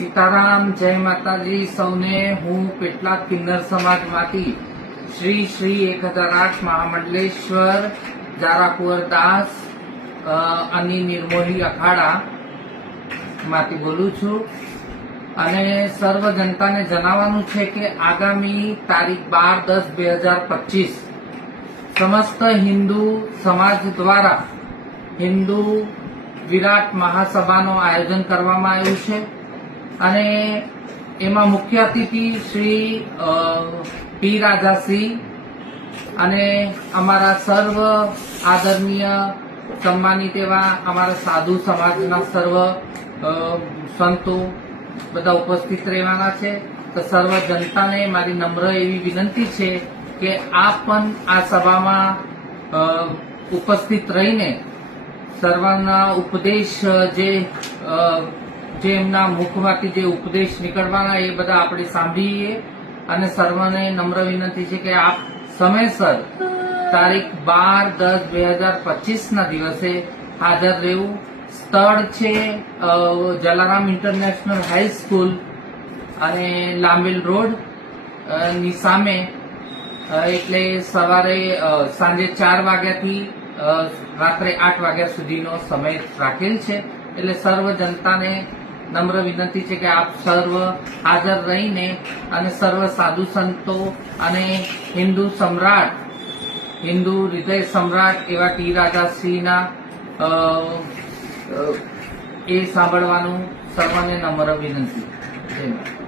સીતારામ, જય માતાજી, સૌને હું પેટલાદ કિન્નર સમાજમાંથી શ્રી શ્રી એક હજાર આઠ મહામંડલેશ્વર, જારાકુંવર દાસ અને નિર્મોહી અખાડા માંથી બોલું છું. અને સર્વ જનતાને જણાવવાનું છે કે આગામી તારીખ બાર દસ બે હજાર પચીસ સમસ્ત હિન્દુ સમાજ દ્વારા હિન્દુ વિરાટ મહાસભાનું આયોજન કરવામાં આવ્યું છે. અને એમાં મુખ્ય અતિથિ શ્રી પી રાજાસિંહ અને અમારા સર્વ આદરણીય, સન્માનિત એવા અમારા સાધુ સમાજના સર્વ સંતો બધા ઉપસ્થિત રહેવાના છે. તો સર્વ જનતાને મારી નમ્ર એવી વિનંતી છે કે આપ પણ આ સભામાં ઉપસ્થિત રહીને સર્વના ઉપદેશ જે જે એમના મુખમાંથી જે ઉપદેશ નીકળવાના એ બધા આપણે સાંભળીએ અને સર્વને નમ્ર વિનંતી છે કે આપ સમયસર તારીખ બાર દસ બે હજાર પચીસના દિવસે હાજર રહેવું. સ્થળ છે જલારામ ઇન્ટરનેશનલ હાઈસ્કૂલ અને લાંબેલ રોડની સામે એટલે સવારે સાંજે ચાર વાગ્યાથી રાત્રે આઠ વાગ્યા સુધીનો સમય રાખેલ છે. એટલે સર્વ જનતાને નમ્ર વિનંતી છે કે આપ સર્વ હાજર રહીને અને સર્વ સાધુ સંતો અને હિન્દુ સમ્રાટ, હિન્દુ હૃદય સમ્રાટ એવા ટી રાજાશ્રીના એ સાંભળવાનું સર્વને નમ્ર વિનંતી જય.